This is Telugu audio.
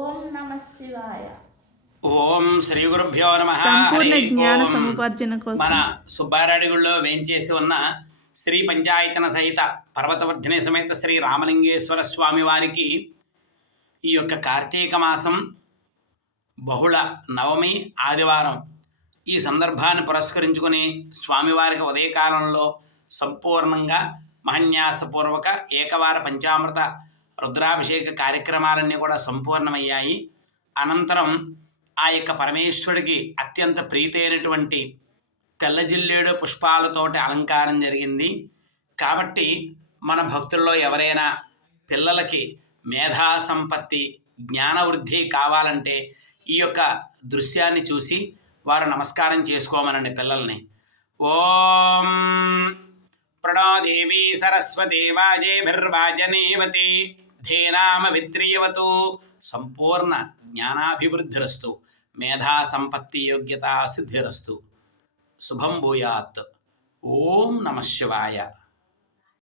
ఓం నమ శివాయ. ఓం శ్రీ గురుభ్యో నమః. సంపూర్ణ జ్ఞాన ఓం. సముపార్జన మన కోసం సుబ్బారాయుడుగుళ్ళో వేంచేసి ఉన్న శ్రీ పంచాయతన సహిత పర్వతవర్ధిని సమేత శ్రీ రామలింగేశ్వర స్వామి వారికి ఈ యొక్క కార్తీక మాసం బహుళ నవమి ఆదివారం ఈ సందర్భాన్ని పురస్కరించుకొని స్వామివారికి ఉదయకాలంలో సంపూర్ణంగా మహన్యాసపూర్వక ఏకవార పంచామృత రుద్రాభిషేక కార్యక్రమాలన్నీ కూడా సంపూర్ణమయ్యాయి. అనంతరం ఆ యొక్క పరమేశ్వరుడికి అత్యంత ప్రీతైనటువంటి తెల్ల జిల్లేడు పుష్పాలతోటి అలంకారం జరిగింది. కాబట్టి మన భక్తుల్లో ఎవరైనా పిల్లలకి మేధా సంపత్తి జ్ఞానవృద్ధి కావాలంటే ఈ యొక్క దృశ్యాన్ని చూసి వారు నమస్కారం చేసుకోమనండి పిల్లల్ని. ఓం ప్రణో దేవీ సరస్వతి వాజేభిర్వాజనేవతి ధేనామ విత్రియవతు. సంపూర్ణ జ్ఞానాభివృద్ధిరస్తు, మేధా సంపత్తి యోగ్యతా సిద్ధిరస్తు. శుభం భూయాత్. ఓం నమః శివాయ.